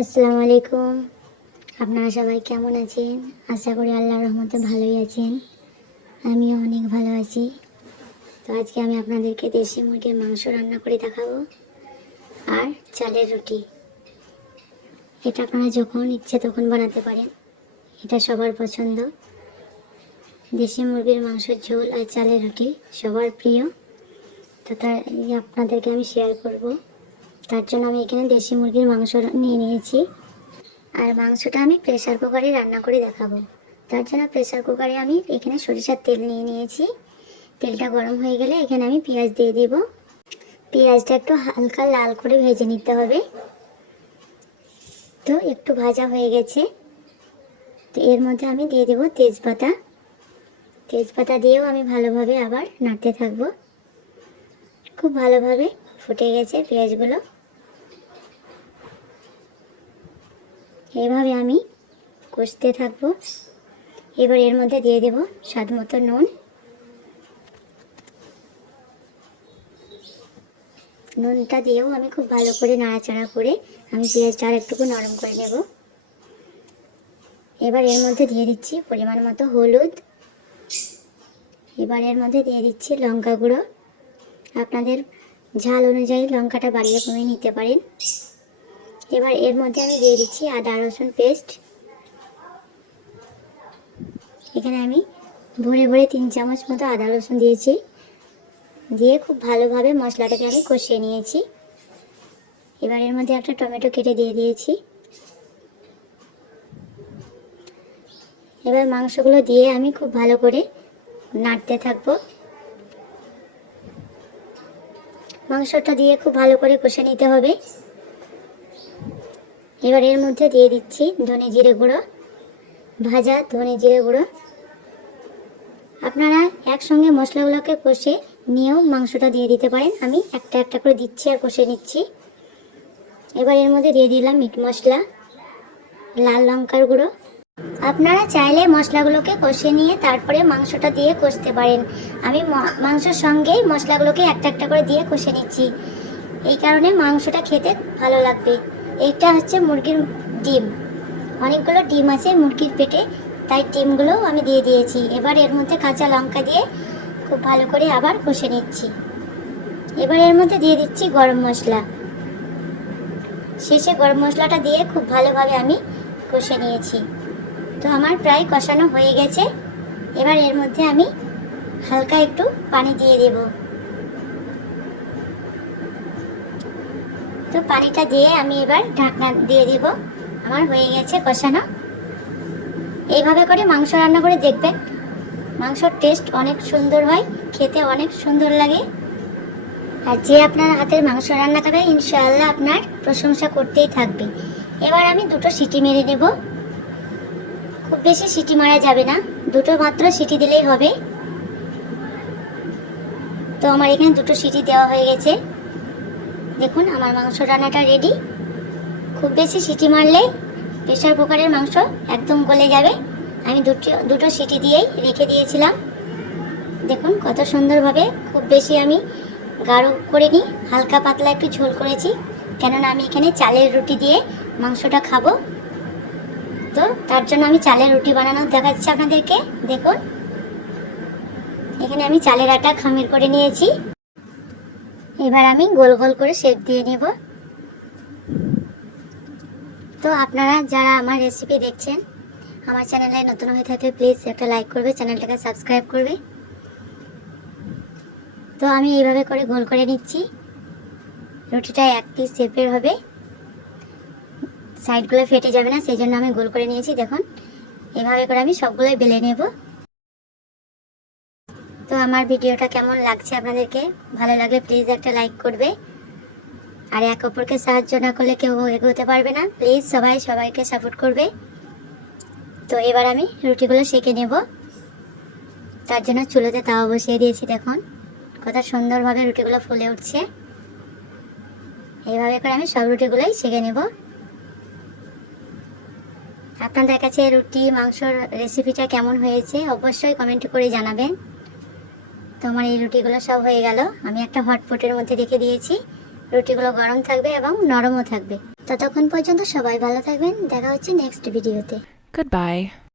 আসসালামু আলাইকুম। আপনারা সবাই কেমন আছেন? আশা করি আল্লাহর রহমতে ভালোই আছেন। আমিও অনেক ভালো আছি। তো আজকে আমি আপনাদেরকে দেশি মুরগির মাংস রান্না করে দেখাবো। আর চালের রুটি। এটা আপনারা যখন ইচ্ছে তখন বানাতে পারেন। এটা সবার পছন্দ। দেশি মুরগির মাংসের ঝোল আর চালের রুটি সবার প্রিয়। তো তাই আপনাদেরকে আমি শেয়ার করব। তার জন্য আমি এখানে দেশি মুরগির মাংস নিয়ে নিয়েছি। আর মাংসটা আমি প্রেশার কুকারে রান্না করে দেখাবো। তার জন্য প্রেসার কুকারে আমি এখানে সরিষার তেল নিয়ে নিয়েছি। তেলটা গরম হয়ে গেলে এখানে আমি পেঁয়াজ দিয়ে দেব। পেঁয়াজটা একটু হালকা লাল করে ভেজে নিতে হবে। তো একটু ভাজা হয়ে গেছে। তো এর মধ্যে আমি দিয়ে দেব তেজপাতা। তেজপাতা দিয়েও আমি ভালোভাবে আবার নাড়তে থাকব। খুব ভালোভাবে ফুটে গেছে পেঁয়াজগুলো। এভাবে আমি কষতে থাকব। এবার এর মধ্যে দিয়ে দেব স্বাদ মতো নুন। নুনটা দিয়েও আমি খুব ভালো করে নাড়াচাড়া করে আমি পেঁয়াজটা একটুকু নরম করে নেব। এবার এর মধ্যে দিয়ে দিচ্ছি পরিমাণ মতো হলুদ। এবার এর মধ্যে দিয়ে দিচ্ছি লঙ্কা গুঁড়ো। আপনাদের ঝাল অনুযায়ী লঙ্কাটা বাড়িয়ে কমিয়ে নিতে পারেন। এবার এর মধ্যে আমি দিয়ে দিচ্ছি আদা, রসুন পেস্ট এখানে আমি ভরে ভরে তিন চামচ মতো আদা, রসুন দিয়েছি। দিয়ে খুব ভালোভাবে মশলাটাকে আমি কষিয়ে নিয়েছি। এবার এর মধ্যে একটা টমেটো কেটে দিয়ে দিয়েছি। এবার মাংসগুলো দিয়ে আমি খুব ভালো করে নাড়তে থাকব। মাংসটা দিয়ে খুব ভালো করে কষে নিতে হবে। এবার এর মধ্যে দিয়ে দিচ্ছি ধনে জিরে গুঁড়ো, ভাজা ধনে জিরে গুঁড়ো। আপনারা একসঙ্গে মশলাগুলোকে কষে নিয়েও মাংসটা দিয়ে দিতে পারেন। আমি একটা একটা করে দিচ্ছি আর কষে নিচ্ছি। এবার এর মধ্যে দিয়ে দিলাম মিট মশলা, লাল লঙ্কার গুঁড়ো। আপনারা চাইলে মশলাগুলোকে কষে নিয়ে তারপরে মাংসটা দিয়ে কষতে পারেন। আমি মাংসের সঙ্গেই মশলাগুলোকে একটা একটা করে দিয়ে কষে নিচ্ছি। এই কারণে মাংসটা খেতে ভালো লাগবে। এইটা হচ্ছে মুরগির ডিম। অনেকগুলো ডিম আছে মুরগির পেটে, তাই ডিমগুলোও আমি দিয়ে দিয়েছি। এবার এর মধ্যে কাঁচা লঙ্কা দিয়ে খুব ভালো করে আবার কষে নিচ্ছি। এবার এর মধ্যে দিয়ে দিচ্ছি গরম মশলা। শেষে গরম মশলাটা দিয়ে খুব ভালোভাবে আমি কষে নিয়েছি। তো আমার প্রায় কষানো হয়ে গেছে। এবার এর মধ্যে আমি হালকা একটু পানি দিয়ে দেব। তো পানিটা দিয়ে আমি এবার ঢাকনা দিয়ে দেব। আমার হয়ে গেছে কষানো। এইভাবে করে মাংস রান্না করে দেখবেন, মাংসর টেস্ট অনেক সুন্দর হয়, খেতে অনেক সুন্দর লাগে। আর যে আপনার হাতের মাংস রান্না করে ইনশাআল্লাহ আপনার প্রশংসা করতেই থাকবে। এবার আমি দুটো সিটি মেরে নেব। খুব বেশি সিটি মারা যাবে না, দুটো মাত্র সিটি দিলেই হবে। তো আমার এখানে দুটো সিটি দেওয়া হয়ে গেছে। দেখুন, আমার মাংস রান্নাটা রেডি খুব বেশি সিটি মারলে প্রেশার কুকারের মাংস একদম গলে যাবে। আমি দুটো দুটো সিটি দিয়েই রেখে দিয়েছিলাম। দেখুন, কত সুন্দরভাবে খুব বেশি আমি গাঢ় করে নিই হালকা পাতলা একটু ঝোল করেছি। কেননা আমি এখানে চালের রুটি দিয়ে মাংসটা খাব। তো তার জন্য আমি চালের রুটি বানানো দেখাচ্ছি আপনাদেরকে। দেখুন, এখানে আমি চালের আটা খামির করে নিয়েছি। এবার আমি গোল গোল করে শেপ দিয়ে নেব। তো আপনারা যারা আমার রেসিপি দেখছেন, আমার চ্যানেলে নতুন হয়ে থাকলে প্লিজ একটা লাইক করবে চ্যানেলটাকে সাবস্ক্রাইব করবে। তো আমি এইভাবে করে গোল করে নিচ্ছি। রুটিটা এক পিস শেপের হবে। সাইডগুলো ফেটে যাবে না, সেই জন্য আমি গোল করে নিয়েছি, দেখুন। এভাবে করে আমি সবগুলোই বেলে নেব। তো আমার ভিডিওটা কেমন লাগছে আপনাদেরকে? ভালো লাগলে প্লিজ একটা লাইক করবে। আর এক অপরকে সাহায্য না করলে কেউ এগোতে পারবে না। প্লিজ সবাই সবাইকে সাপোর্ট করবে। তো এবার আমি রুটিগুলো সেঁকে নেব। তার জন্য চুলোতে তাওয়া বসিয়ে দিয়েছি, দেখুন। কত সুন্দরভাবে রুটিগুলো ফুলে উঠছে। এইভাবে করে আমি সব রুটিগুলোই সেঁকে নেব। আপনাদের কাছে রুটি, মাংসর রেসিপিটা কেমন হয়েছে অবশ্যই কমেন্ট করে জানাবেন। তো আমার এই রুটিগুলো সব হয়ে গেল। আমি একটা হটপটের মধ্যে রেখে দিয়েছি। রুটিগুলো গরম থাকবে এবং নরমও থাকবে। ততক্ষণ পর্যন্ত সবাই ভালো থাকবেন। দেখা হচ্ছে নেক্সট ভিডিওতে Goodbye.